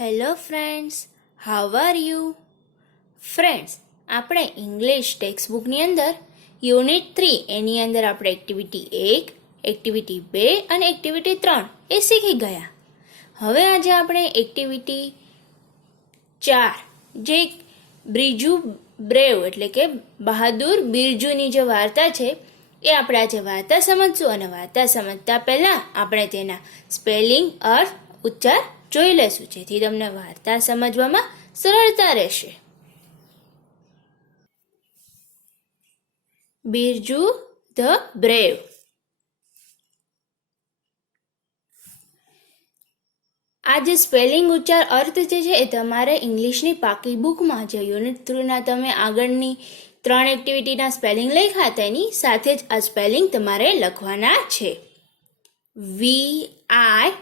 Hello friends, how are you? Friends, આપણે English text બુકની અંદર unit 3 એની અંદર આપણે એક્ટિવિટી 1, એક્ટિવિટી 2 અને એક્ટિવિટી 3 એ શીખી ગયા. હવે આજે આપણે એક્ટિવિટી 4 જે બ્રિજુ બ્રેવ એટલે કે બહાદુર બિરજુની જે વાર્તા છે એ આપણે આજે વાર્તા સમજશું. અને વાર્તા સમજતા પહેલાં આપણે તેના સ્પેલિંગ, અર્થ, ઉચ્ચાર જોઈ લેશું, જેથી તમને વાર્તા સમજવામાં સરળતા રહેશે. Birju the brave. આ જે સ્પેલિંગ, ઉચ્ચાર, અર્થ જે છે એ તમારે ઇંગ્લિશની પાકી બુકમાં જે યુનિટ 3ના તમે આગળની 3 એક્ટિવિટીના સ્પેલિંગ લખ્યા તેની સાથે જ આ સ્પેલિંગ તમારે લખવાના છે. VILLAGE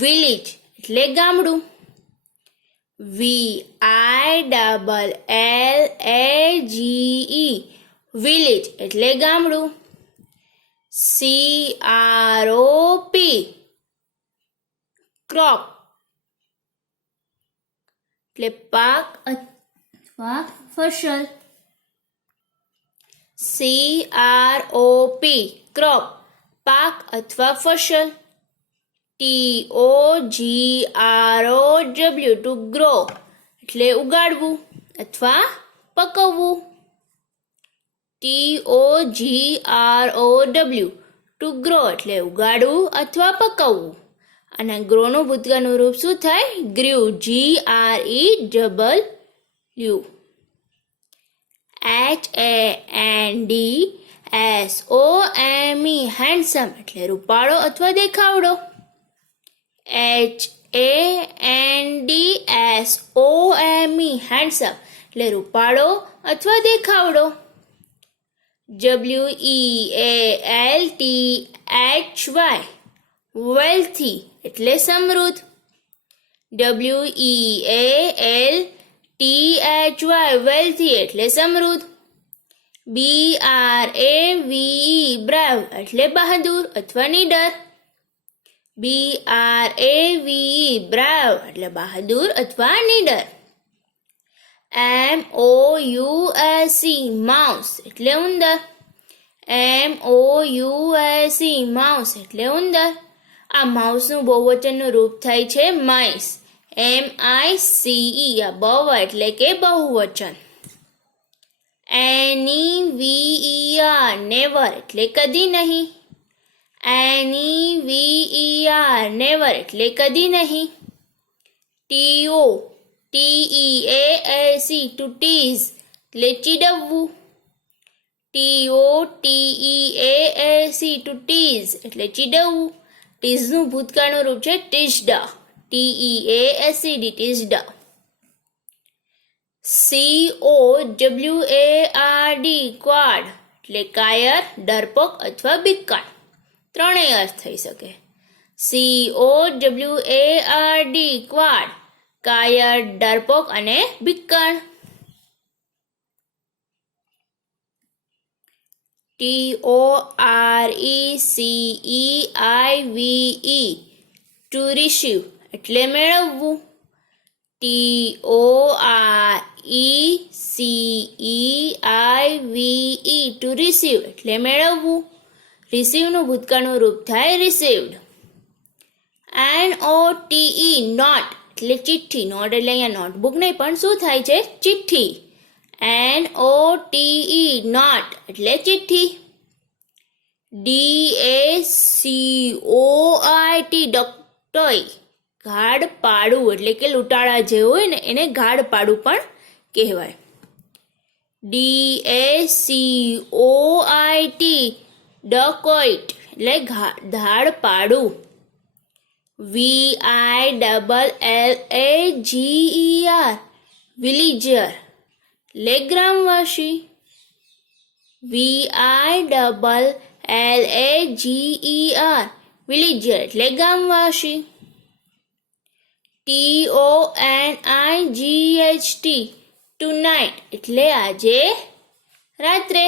વિલેજ એટલે ગામડું. VILLAGE વિલેજ એટલે ગામડું. CROP ક્રોપ એટલે પાક અથવા ફસલ. CROP ક્રોપ પાક અથવા ફસલ. TOGROW ટુ ગ્રો એટલે ઉગાડવું અથવા પકવવું. TOGROW ટુ ગ્રો એટલે ઉગાડવું અથવા પકવવું. અને ગ્રોનું ભૂતકાળનું રૂપ શું થાય? ગ્રીવ. GREW. HANDSOME હેન્ડસમ એટલે રૂપાળો અથવા દેખાવડો. HANDSOME હેન્ડસમ એટલે રૂપાળો અથવા દેખાવડો. WEALTHY વેલ્થી એટલે સમૃદ્ધ. WEALTHY વેલ્થી એટલે સમૃદ્ધ. BRAVE બ્રાવ એટલે બહાદુર અથવા નીડર. BRAVE બ્રાવ એટલે બહાદુર અથવા નીડર. MOUSE માઉસ એટલે ઉંદર. MOUSE માઉસ એટલે ઉંદર. આ માઉસનું બહુવચનનું રૂપ થાય છે માઇસ. MICE આ બહુ એટલે કે બહુવચન. NEVER નેવર એટલે કદી નહીં. NEVER નેવર એટલે કદી નહીં. TOTEAS ટુ ટીઝ એટલે ચીડવવું. TOTEAS ટુ ટીઝ એટલે ચીડવવું. ટીઝનું ભૂતકાળનું રૂપ છે ટીઝ્ડ. TEASED ટીઝ્ડ. COWARD ક્વાડ એટલે કાયર, ડરપોક અથવા બીકણ. ત્રણેય અર્થ થઈ શકે. COWARD ક્વાડ કાયર, ડરપોક અને બીકણ. TORECEIVE ટુ રિસીવ એટલે મેળવવું. TORECEIVE ટુ રિસીવ એટલે મેળવવું. રિસીવનું ભૂતકાળનું રૂપ થાય રિસીવ્ડ. NOTE નોટ એટલે ચિઠ્ઠી. નોટ એટલે અહીંયા નોટબુક નહીં પણ શું થાય છે? ચિઠ્ઠી. NOTE નોટ એટલે ચિઠ્ઠી. DACOIT ડોક્ટોય ગાઢ પાડું એટલે કે લૂંટાળા જે હોય ને એને ગાઢ પાડું પણ કહેવાય. DACOIT ડકોઇટ એટલે ધાડ પાડું. VILLAGER વિલીજર એટલે ગ્રામવાસી. VILLAGER વિલીજર એટલે ગામવાસી. TONIGHT ટુ નાઇટ એટલે આજે રાત્રે.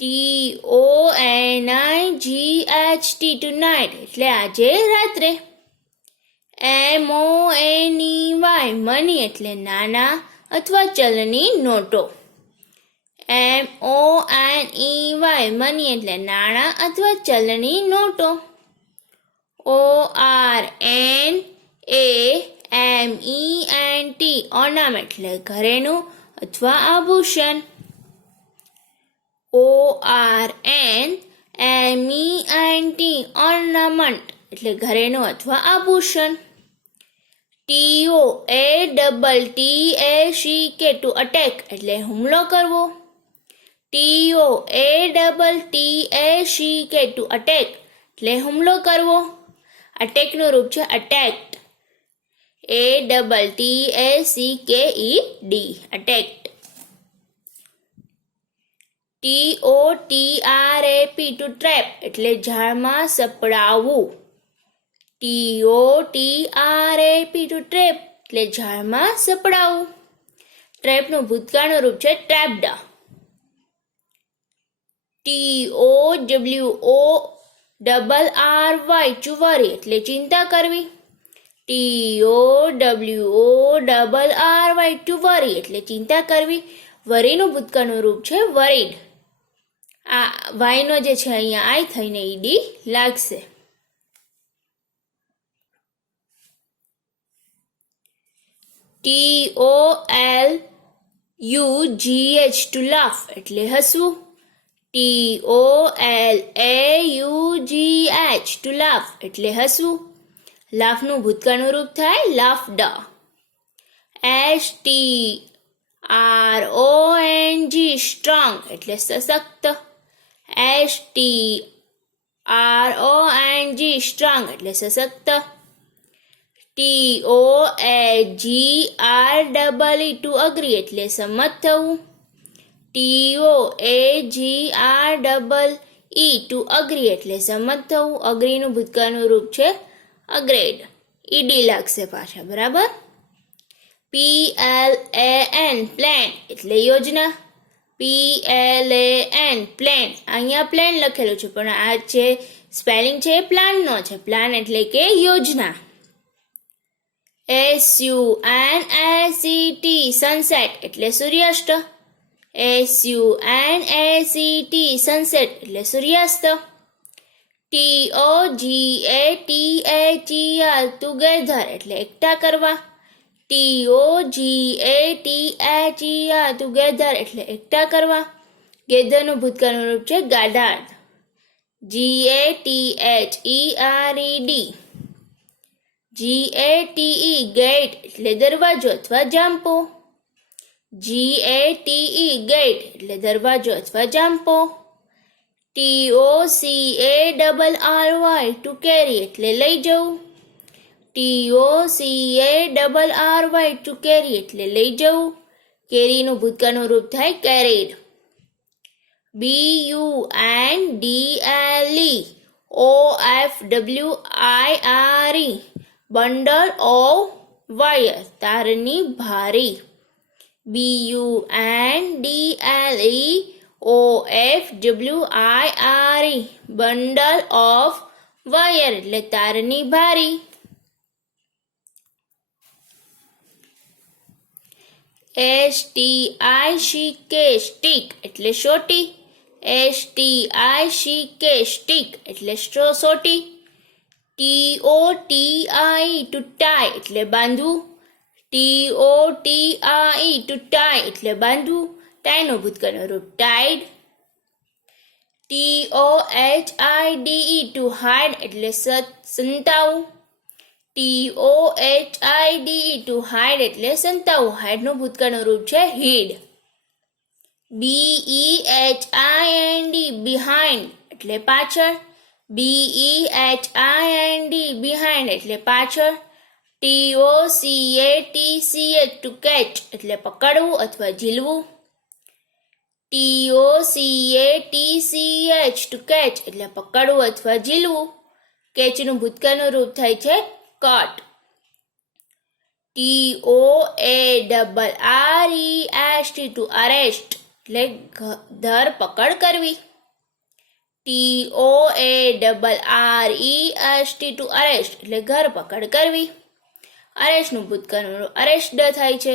TONIGHT ટુ નાઇટ એટલે આજે રાત્રે. MONEY મની એટલે નાના અથવા ચલની નોટો. MONEY મની એટલે નાણાં અથવા ચલની નોટો. ORNAMENT ઓર્નામેન્ટ એટલે ઘરેણું અથવા આભૂષણ. ORNAMENT ઓર્નામેન્ટ એટલે ઘરેણું અથવા આભૂષણ. TOATTACK ટુ અટેક એટલે હુમલો કરવો. TOATTACK ટુ અટેક એટલે હુમલો કરવો. અટેકનું રૂપ છે અટેક્ડ. ATTACKED અટેક્ડ. TOTRAP ટુ ટ્રેપ એટલે જાળમાં સપડાવવું. TOTRAP ટુ ટ્રેપ એટલે જાળમાં સપડાવવું. ટ્રેપનું ભૂતકાળનું રૂપ છે ટ્રેપ્ડ. TOWORRY ટુ વરી એટલે ચિંતા કરવી. TOWORRY ટુ વરી એટલે ચિંતા કરવી. વરીનું ભૂતકાળનું રૂપ છે વરીડ. આ વાયનો જે છે અહીંયા આઈ થઈને ઈડી લાગશે. TOLUGH ટુ લાફ એટલે હસવું. TOLAUGH ટુ લાફ એટલે હસવું. લાફનું ભૂતકાળનું રૂપ થાય લાફ્ડ. STRONG સ્ટ્રોંગ એટલે સશક્ત. STRONG સ્ટ્રોંગ એટલે સશક્ત. TOAGREE ટુ અગ્રી એટલે સંમત થવું. TOAGREE ટુ અગ્રી એટલે સંમત થવું. અગ્રીનું ભૂતકાળનું રૂપ છે અગ્રેડ. ઈડી લાગશે પાછા, બરાબર. PLAN પ્લાન એટલે યોજના. PLAN પ્લાન, અહીંયા પ્લાન લખેલું છે પણ આ જે સ્પેલિંગ છે એ પ્લાનનો છે. પ્લાન એટલે કે યોજના. SUNACT સનસેટ એટલે સૂર્યાસ્ત. SUNACT સનસેટ એટલે સૂર્યાસ્ત. TOGATHER ટુગેધર એટલે એકઠા કરવા. TOGATHER ટુગેધર એટલે એકઠા કરવા. ગેધરનું ભૂતકાળનું રૂપ છે ગાડાર્ડ. GATHERED. GATE ગેટ એટલે દરવાજો અથવા જામપો. GATE ગેટ એટલે દરવાજો અથવા જામપો. TOCARRY ટુ કેરી એટલે લઈ જવું. TOCARRY ટુ કેરી એટલે લઈ જવું. કેરીનું ભૂતકાળનું રૂપ થાય carried. BUNDLE bundle of wire તારની ભારી. BUNDLEOFWIRE બંડલ ઓફ વાયર એટલે તારની ભારી. STICK સ્ટીક એટલે સોટી. STICK સ્ટીક એટલે સોટી. TOTIE ટુ ટાઈ એટલે બાંધવું. TOTIE ટુ ટાઈ એટલે બાંધવું. ટાઈનું ભૂતકાળનું રૂપ ટાઈડ. TOHIDE ટુ હાઇડ એટલે સંતાવું. TOHIDE ટુ હાઇડ એટલે સંતાવું. હાઇડનું ભૂતકાળનું રૂપ છે હીડ. BEHIND બિહાઇન્ડ એટલે પાછળ. BEHIND બિહાઇન્ડ એટલે પાછળ. TOCATCH ટુ કેચ એટલે પકડવું અથવા ઝીલવું. TOCATCH ટુ કેચ એટલે પકડવું અથવા ઝીલવું. કેચનું ભૂતકાળનું રૂપ થાય છે કટ. TOARREST ટુ અરેસ્ટ એટલે ધરપકડ કરવી. TOARREST ટુ અરેસ્ટ એટલે ધરપકડ કરવી. અરેસ્ટનું ભૂતકાળનું અરેસ્ટ થાય છે.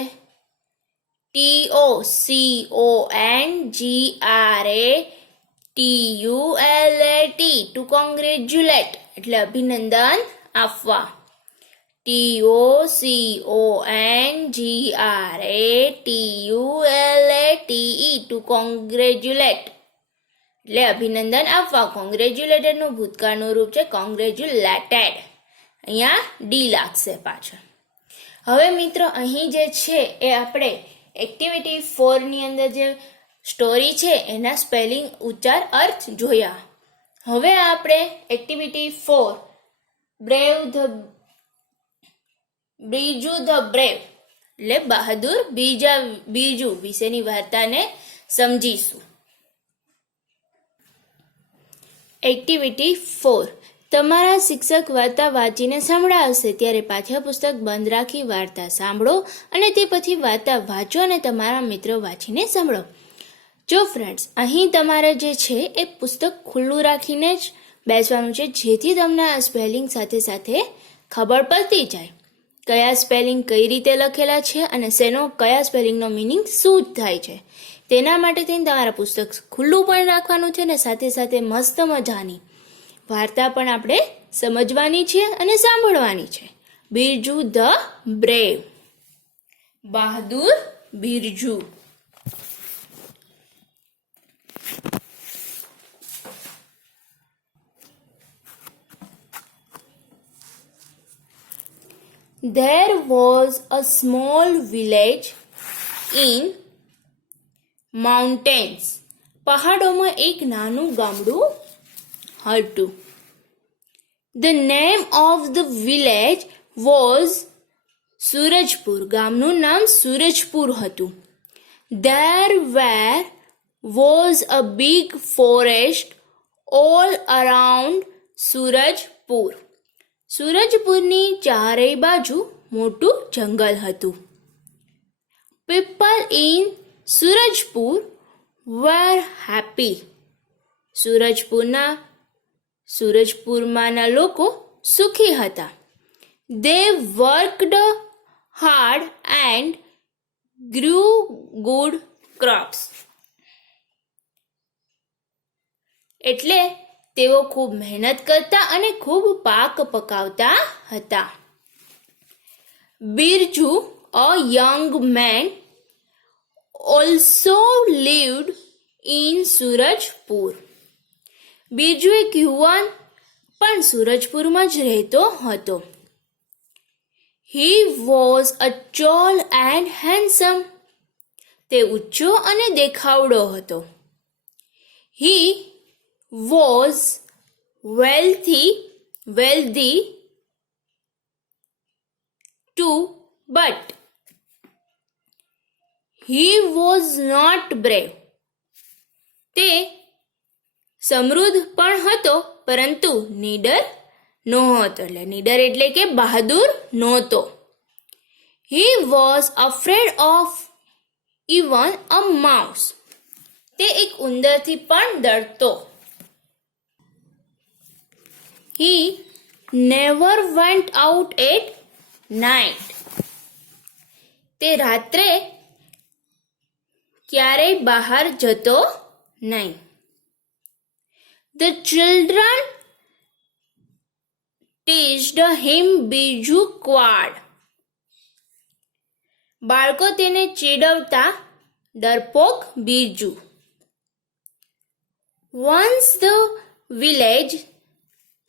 TOCONGRATULAT ટુ કોંગ્રેચ્યુલેટ એટલે અભિનંદન આપવા. TOCONGRATULATE ટુ કોંગ્રેચ્યુલેટ એટલે અભિનંદન આપવા. કોંગ્રેચ્યુલેટેડનું ભૂતકાળનું રૂપ છે કોંગ્રેચ્યુલેટેડ. અહીંયા ડી લાગશે પાછળ. હવે મિત્રો અહીં જે છે એ આપણે એક્ટિવિટી 4 ની અંદર જે સ્ટોરી છે એના સ્પેલિંગ, ઉચ્ચાર, અર્થ જોયા. હવે આપણે એક્ટિવિટી 4 બીરજુ ધ બ્રેવ એટલે બહાદુર બીરજુ વિશેની વાર્તાને સમજીશું. એક્ટિવિટી 4. તમારા શિક્ષક વાર્તા વાંચીને સંભળાવશે ત્યારે પાઠ્યપુસ્તક બંધ રાખી વાર્તા સાંભળો અને તે પછી વાર્તા વાંચો અને તમારા મિત્રો વાંચીને સાંભળો. જો ફ્રેન્ડ્સ, અહીં તમારે જે છે એ પુસ્તક ખુલ્લું રાખીને જ બેસવાનું છે, જેથી તમને આ સ્પેલિંગ સાથે સાથે ખબર પડતી જાય કયા સ્પેલિંગ કઈ રીતે લખેલા છે અને કયા સ્પેલિંગનો મિનિંગ શું થાય છે. તેના માટે થઈને તમારા પુસ્તક ખુલ્લું પણ રાખવાનું છે અને સાથે સાથે મસ્ત મજાની વાર્તા પણ આપણે સમજવાની છે અને સાંભળવાની છે. Birju the brave, Bahadur Birju. There was a small village in mountains. પહાડોમાં એક નાનું ગામડું હતું. The name of the village was Surajpur. ગામનું નામ સુરજપુર હતું. There was a big forest all around Surajpur. સુરજપુરની ચારેય બાજુ મોટું જંગલ હતું. People in Surajpur were happy. સુરજપુરમાંના લોકો સુખી હતા. They worked hard and grew good crops. એટલે તેઓ ખૂબ મહેનત કરતા અને ખૂબ પાક પકાવતા હતા. Birju, a young man, also lived in Surajpur. Birju એક યુવાન પણ સુરજપુરમાં જ રહેતો હતો. He was a tall and handsome. તે ઊંચો અને દેખાવડો હતો. He was wealthy too, but he was not brave. તે સમૃદ્ધ પણ હતો પરંતુ નીડર નહોતો. નીડર એટલે કે બહાદુર નહોતો. He was afraid of even a mouse. તે એક ઉંદરથી પણ ડરતો. He never went out at night. તે રાત્રે ક્યારેય બહાર જતો નહીં. The children teased him Birju quad. બાળકો તેને ચીડવતા ડરપોક Birju. Once the village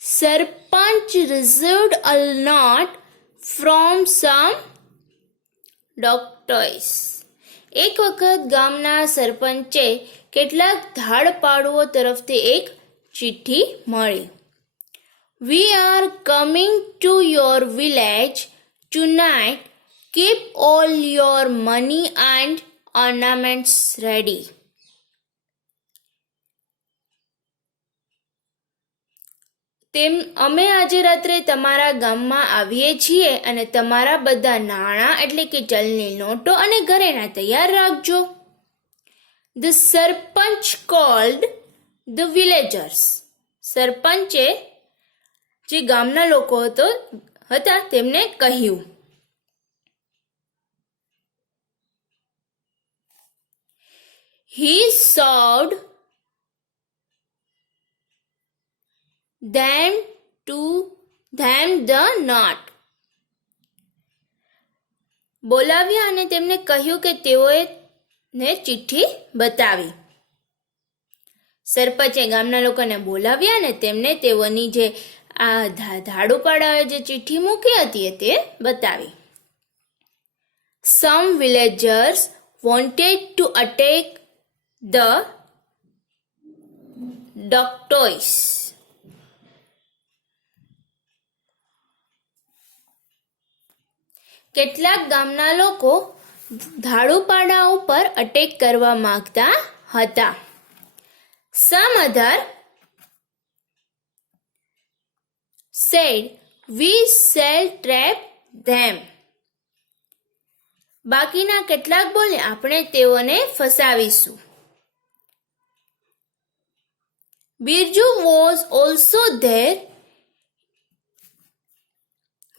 sarpanch received a note from some doctors. એક વખત ગામના સરપંચે કેટલાક ધાડપાડુઓ તરફથી એક ચિઠ્ઠી મળી. We are coming to your village tonight. Keep all your money and ornaments ready. અમે આજે રાત્રે તમારા ગામમાં આવીએ છીએ અને તમારા બધા નાણાં એટલે કે ચલની નોટો અને ઘરેણાં તૈયાર રાખજો. The sarpanch called the villagers. સરપંચે જે ગામના લોકો હતા તેમને કહ્યું. He served them the note. બોલાવ્યા અને તેમને કહ્યું કે તેઓએ ને ચિઠ્ઠી બતાવી. સરપંચે ગામના લોકોને બોલાવ્યા અને તેમને તેઓની જે આ ધાડુપાડાએ જે ચિઠ્ઠી મૂકી હતી તે બતાવી. Some villagers wanted to attack the Doctoys. કેટલાક ગામના લોકો ધાડુપાડા ઉપર અટેક કરવા માંગતા હતા. Some other said, "We shall trap them." બાકીના કેટલાક બોલે આપણે તેઓને ફસાવીશું. Birju was also there.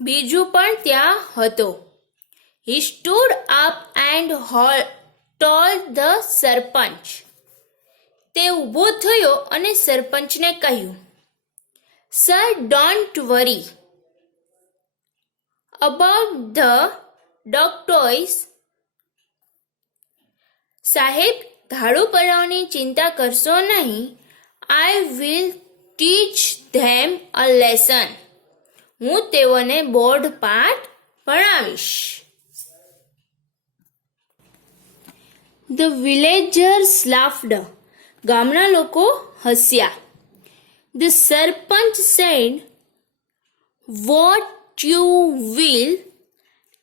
Birju પણ ત્યાં હતો. He stood up and told the સરપંચ. તે ઊભો થયો અને સરપંચને કહ્યું, "Sir, don't worry about the Doctoys." સાહેબ, ધાડુપડાઓની ચિંતા કરશો નહીં. I will teach them a lesson. હું તેઓને બોર્ડ પાઠ ભણાવીશ. The villagers laughed. ગામના લોકો હસ્યા. The sarpanch said, "What, you will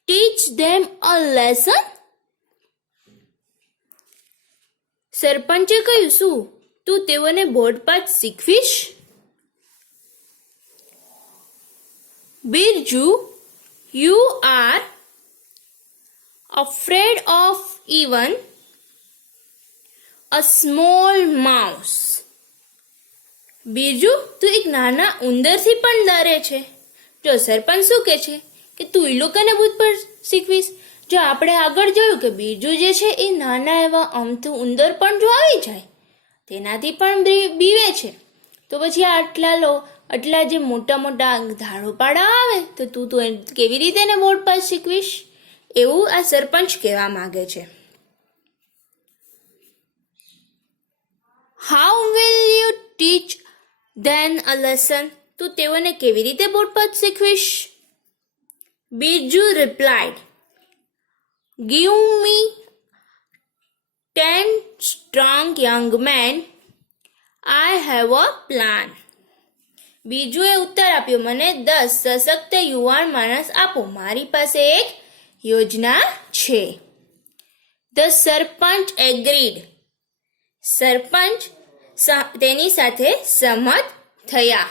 teach them a lesson?" સરપંચે કહ્યું, શું તું તેઓને બોર્ડ પાઠ શીખવીશ? Birju, you are afraid of even a small mouse. Birju, તું એક નાના ઉંદરથી પણ ડરે છે. જો સરપંચ શું કહે છે કે તું એ લોકોને ભૂત પર શીખવીશ. જો આપણે આગળ જોયું કે બિરજુ જે છે એ નાના એવા અમથું ઉંદર પણ જો આવી જાય તેનાથી પણ બીવે છે, તો પછી આટલા જે મોટા મોટા ધાડુપાડા આવે તો તું કેવી રીતે એને બોર્ડ પર શીખવીશ? એવું આ સરપંચ કહેવા માંગે છે. How will you teach them a lesson? તું તેઓને કેવી રીતે બોર્ડ પર શીખવીશ? Birju replied, "Give me 10 strong young men. I have a plan." બીજુએ ઉત્તર આપ્યો, મને 10 સશક્ત યુવાન માણસ આપો, મારી પાસે એક યોજના છે. The sarpanch agreed. સરપંચ તેની સાથે સહમત થયા.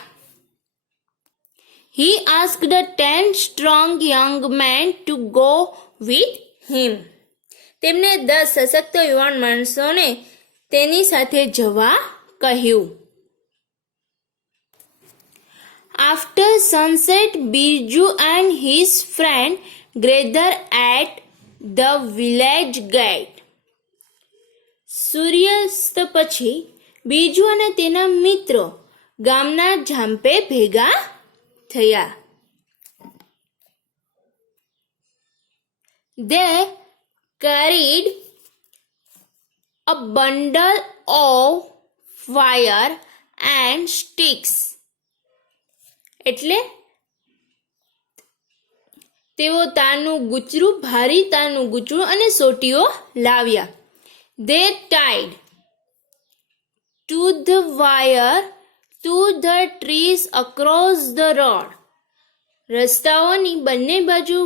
He asked the 10 strong young men to go with him. તેમને 10 સશક્ત યુવાન માણસોને તેની સાથે જવા કહ્યું. After sunset, Birju and his friend gathered at the village gate. સૂર્યાસ્ત પછી બીજુ અને તેના મિત્રો ગામના ઝાંપે ભેગા થયા. They carried a bundle of fire and sticks. એટલે તેઓ ભારી તારનું ગુચરું અને સોટીઓ લાવ્યા. They tied to the wire to the trees across the road. રસ્તાઓની બંને બાજુ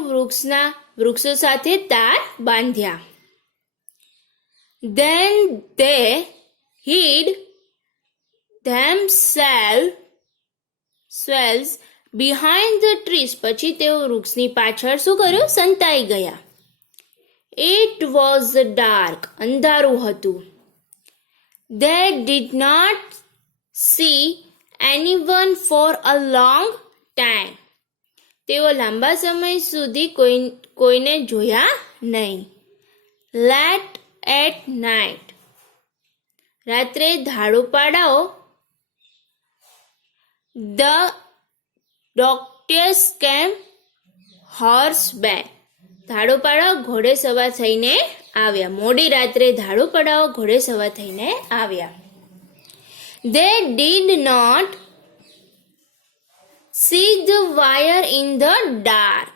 વૃક્ષો સાથે તાર બાંધ્યા. Then they hid themselves behind the trees. પછી તેઓ વૃક્ષની પાછળ શું કર્યું? સંતાઈ ગયા. It was dark. અંધારું હતું. They did not see anyone for a long time. તેઓ લાંબા સમય સુધી કોઈને જોયા નહીં. Late at night. રાત્રે ધાડુપાડાઓ. The doctors came horseback. ધાડુપાડાઓ ઘોડે સવાર થઈને આવ્યા. મોડી રાત્રે ધાડુપાડાઓ ઘોડે સવાર થઈને આવ્યા. They did not see the wire in the dark.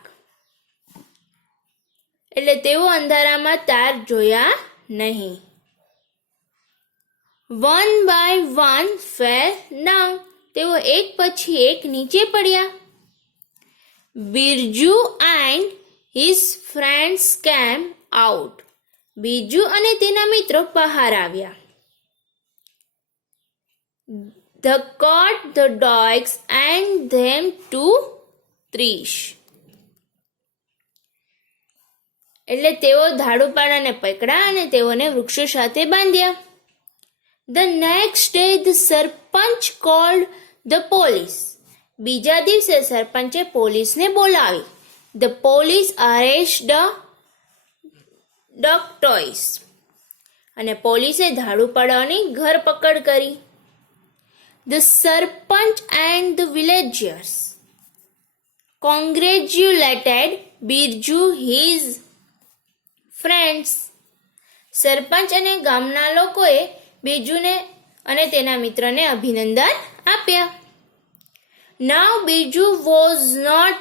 એટલે તેઓ અંધારામાં તાર જોયા નહીં. One by one fell down. તેઓ એક પછી એક નીચે પડ્યા. Birju and his friends came out. Birju અને તેના મિત્રો બહાર આવ્યા. They caught the dogs and them to trees. એટલે તેઓ ધાડુપાડાને પકડ્યા અને તેઓને વૃક્ષો સાથે બાંધ્યા. The next day the sarpanch called the police. બીજા દિવસે સરપંચે પોલીસને બોલાવી. The police arrested the doctors. અને પોલીસે ધાડુપાડાઓની ધરપકડ કરી. The sarpanch and the villagers congratulated Birju his friends. સરપંચ અને ગામના લોકોએ બિરજુને અને તેના મિત્રને અભિનંદન આપ્યા. Now Birju was not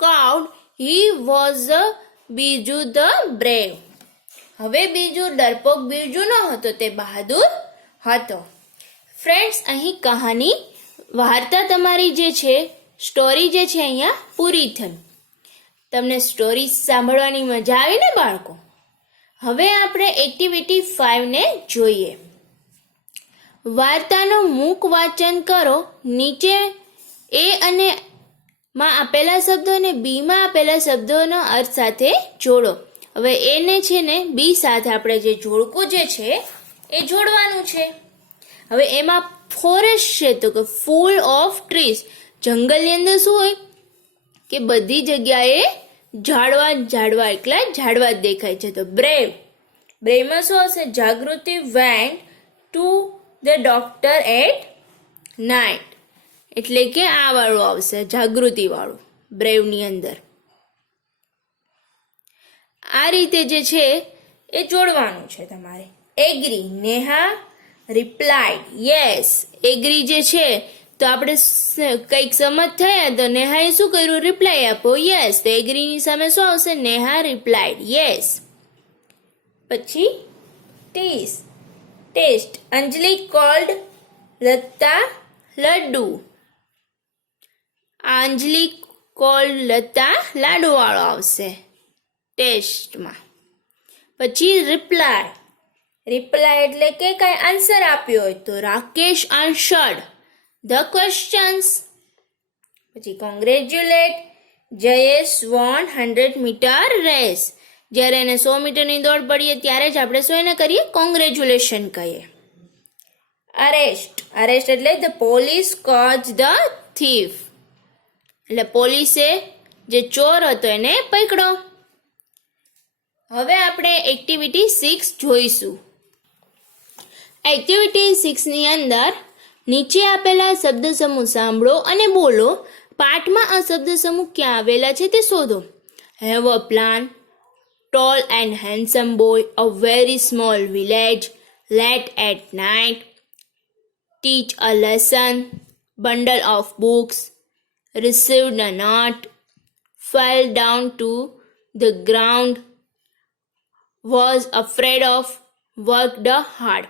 cowed, he was a Birju the brave. હવે બિરજુ ડરપોક બિરજુ ન હતો, તે બહાદુર હતો. ફ્રેન્ડ્સ, અહીં કહાની વાર્તા તમારી જે છે, સ્ટોરી જે છે અહીંયા પૂરી થઈ. તમને સ્ટોરી સાંભળવાની મજા આવી ને બાળકો? હવે આપણે એક્ટિવિટી 5 ને જોઈએ. વાર્તાનું મૂક વાંચન કરો. નીચે એ અને માં આપેલા શબ્દો અને બી માં આપેલા શબ્દોનો અર્થ સાથે જોડો. હવે એને છે ને બી સાથે આપણે જે જોડકું જે છે એ જોડવાનું છે. હવે એમાં ફોરેસ્ટ છે તો કે ફૂલ ઓફ ટ્રીઝ. જંગલની અંદર શું હોય કે બધી જગ્યાએ ઝાડવા એકલા ઝાડવા જ દેખાય છે. તો બ્રેવમાં શું હશે? Jagruti went to the doctor at night. એટલે કે આ વાળું આવશે, જાગૃતિ વાળું બ્રેવની અંદર. આ રીતે જે છે એ જોડવાનું છે તમારે. Agree, Neha replied yes. Agree જે છે તો આપણે કંઈક સમજ થયા તો નેહાએ શું કર્યું? રિપ્લાય આપો યસ. તો એગ્રીની સામે શું આવશે? Neha replied yes. પછી ટેસ્ટ. અંજલિ કોલ્ડ લતા લડ્ડુ. અંજલિ કોલ્ડ લતા લાડુ વાળો આવશે ટેસ્ટમાં. પછી રિપ્લાય એટલે કે કઈ આન્સર આપ્યો હોય તો રાકેશ આન્સર્ડ ધ ક્વેશ્ચન્સ. પછી congratulate, Jayesh won 100 metre race. જ્યારે એને 100 મીટરની દોડ પડીએ ત્યારે જ આપણે શું એને કરીએ? કોંગ્રેચ્યુલેશન કહીએ. અરેસ્ટ એટલે the police coach the thief. એટલે પોલીસે જે ચોર હતો એને પકડો. હવે આપણે એક્ટિવિટી 6 જોઈશું. એક્ટિવિટી 6 ની અંદર નીચે આપેલા શબ્દ સમૂહ સાંભળો અને બોલો. પાઠમાં આ શબ્દ સમૂહ ક્યાં આવેલા છે તે શોધો. Have a plan, tall and handsome boy, a very small village, late at night, teach a lesson, bundle of books, received a note, fell down to the ground, was afraid of, worked hard.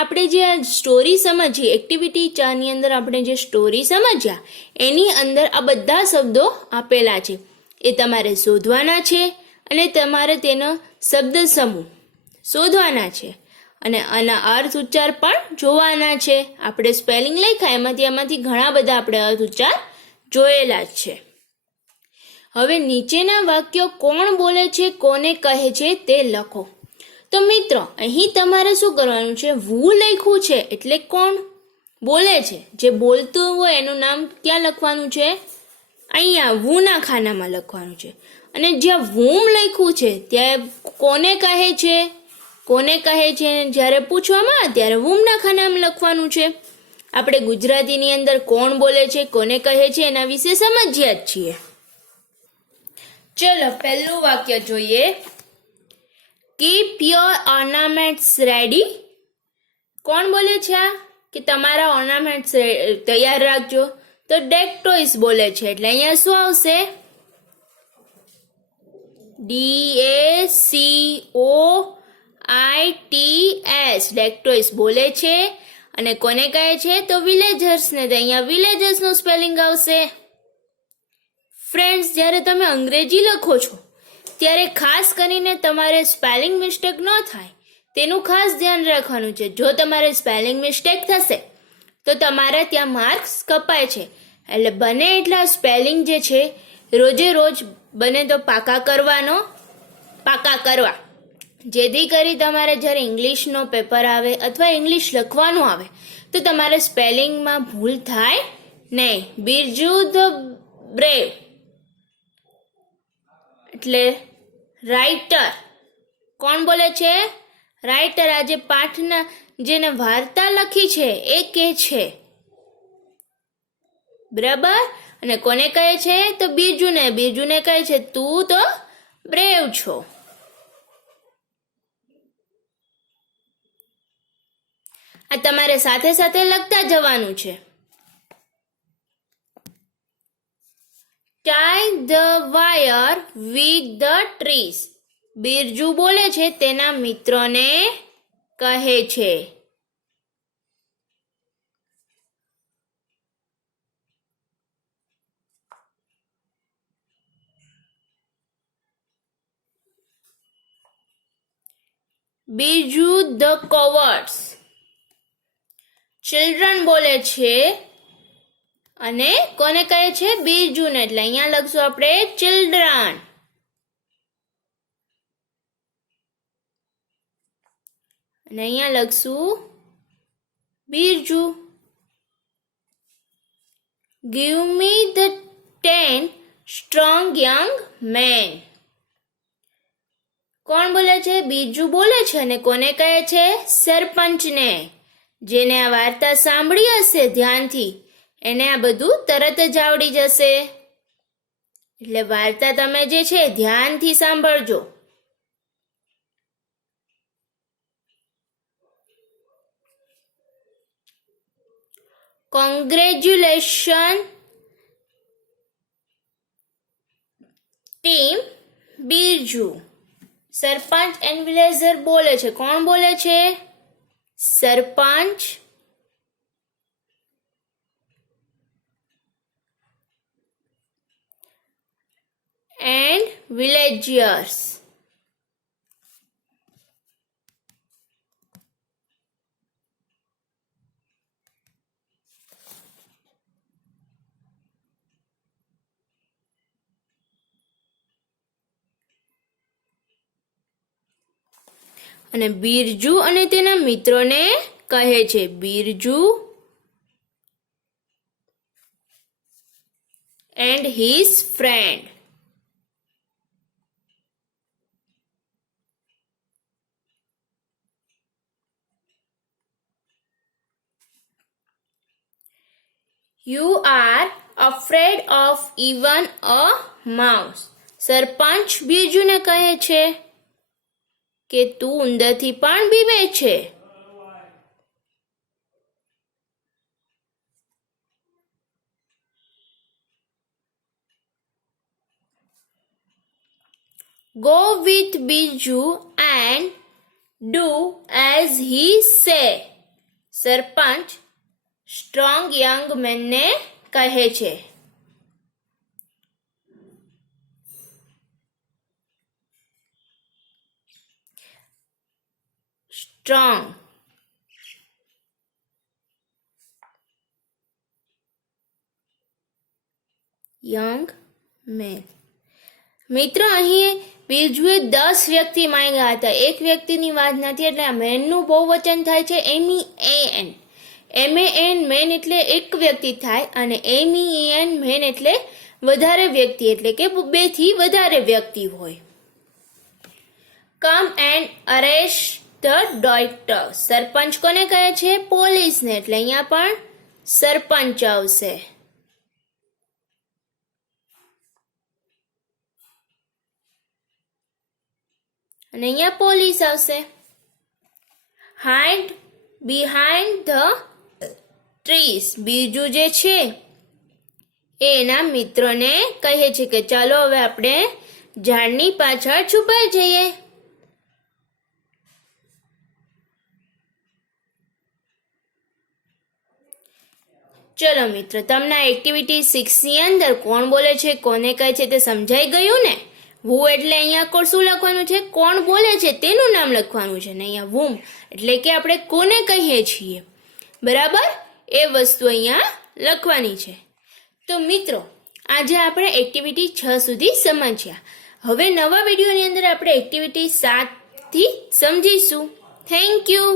આપણે જે story સમજીએ, activity 4 ની અંદર આપણે જે story સમજ્યા એની અંદર આ બધા શબ્દો આપેલા છે, એ તમારે શોધવાના છે અને તમારે તેનો શબ્દ સમૂહ શોધવાના છે અને આના અર્થ ઉચ્ચાર પણ જોવાના છે. આપણે સ્પેલિંગ લખ્યા એમાંથી ઘણા બધા આપણે અર્થ ઉચ્ચાર જોયેલા જ છે. હવે નીચેના વાક્યો કોણ બોલે છે, કોને કહે છે તે લખો. તો મિત્રો અહીં તમારે શું કરવાનું છે, વુ લખ્યું છે એટલે કોણ બોલે છે, જે બોલતું હોય એનું નામ ક્યાં લખવાનું છે, અહીંયા વુના ખાનામાં લખવાનું છે. અને જ્યાં વૂમ લખ્યું છે ત્યાં કોને કહે છે, કોને કહે છે જ્યારે પૂછવામાં આવે ત્યારે વૂમના ખાનામાં લખવાનું છે. આપણે ગુજરાતીની અંદર કોણ બોલે છે, કોને કહે છે એના વિશે સમજ્યા જ છીએ. ચલો પહેલું વાક્ય જોઈએ. Keep your ornaments ready. કોણ બોલે છે આ કે તમારા ઓર્નામેન્ટ્સ તૈયાર રાખજો? તો ડેક્ટોઇસ બોલે છે. એટલે અહીંયા શું આવશે? DACOITS ડેક્ટોઇસ બોલે છે. અને કોને કહે છે? તો વિલેજર્સને. તો અહીંયા વિલેજર્સનું સ્પેલિંગ આવશે. ફ્રેન્ડ્સ, જ્યારે તમે અંગ્રેજી લખો છો ત્યારે ખાસ કરીને તમારે સ્પેલિંગ મિસ્ટેક ન થાય તેનું ખાસ ધ્યાન રાખવાનું છે. જો તમારે સ્પેલિંગ મિસ્ટેક થશે તો તમારા ત્યાં માર્ક્સ કપાય છે. એટલે બને એટલા સ્પેલિંગ જે છે રોજે રોજ બને તો પાકા કરવા, જેથી કરી તમારે જ્યારે ઇંગ્લિશનો પેપર આવે અથવા ઇંગ્લિશ લખવાનું આવે તો તમારે સ્પેલિંગમાં ભૂલ થાય નહીં. બિરજુ ધ બ્રેવ એટલે રાઇટર. કોણ બોલે છે? રાઇટર. આજે પાઠના જેને વાર્તા લખી છે એ કે છે, બરાબર. અને કોને કહે છે? તો બિરજુને. બિરજુને કહે છે તું તો બ્રેવ છો. આ તમારે સાથે સાથે લખતા જવાનું છે. Tie the wire with the trees. Birju બોલે છે તેના મિત્રોને કહે છે. બિરજુ ધ કોવર્ડ્સ. ચિલ્ડ્રન બોલે છે અને કોને કહે છે? બિરજુને. એટલે અહીંયા લખશું આપણે ચિલ્ડ્રન. અને અહીંયા લખશું Birju. Give me the 10 strong young men. કોણ બોલે છે? બિરજુ બોલે છે. અને કોને કહે છે? સરપંચને. જેને આ વાર્તા સાંભળી હશે ધ્યાનથી એને આ બધું તરત જ આવડી જશે. એટલે વાર્તા તમે જે છે ધ્યાનથી સાંભળજો. Congratulation team Birju. Sarpanch and villager બોલે છે. કોણ બોલે છે? સરપંચ એન્ડ વિલેજર્સ. અને બિરજુ અને તેના મિત્રોને કહે છે. Birju and his friend. You are afraid of even a mouse. સરપંચ બિરજુને કહે છે કે તું ઉંદરથી પણ બીવે છે. Go with Biju and do as he say. Sarpanch strong young મેનને કહે છે. Strong young man. મિત્રો અહીં બિરજુએ 10 વ્યક્તિ માંગ્યા હતા. એક વ્યક્તિની વાત નથી, એટલે આ મેનનું બહુવચન થાય છે MEAN. MEAN મેન એટલે એક વ્યક્તિ થાય અને MEAN મેન એટલે વધારે વ્યક્તિ, એટલે કે 2 થી વધારે વ્યક્તિ હોય. Come and arrest the doctor. Sarpanch કોને કહે છે? પોલીસને, એટલે અહીંયા પણ સરપંચ આવશે. અને અહીંયા પોલીસ આવશે. Hide behind the trees. Birju જે છે એ એના મિત્રોને કહે છે કે ચાલો હવે આપણે ઝાડની પાછળ છુપાઈ જઈએ. ચલો મિત્રો, તમને આ એક્ટિવિટી 6 ની અંદર કોણ બોલે છે, કોને કહે છે તે સમજાઈ ગયું ને? વુ એટલે અહીંયા શું લખવાનું છે? કોણ બોલે છે તેનું નામ લખવાનું છે ને અહીંયા વુમ એટલે કે આપણે કોને કહીએ છીએ, બરાબર? એ વસ્તુ અહીંયા લખવાની છે. તો મિત્રો, આજે આપણે એક્ટિવિટી 6 સુધી સમજ્યા. હવે નવા વિડીયોની અંદર આપણે એક્ટિવિટી 7 થી સમજીશું. Thank you.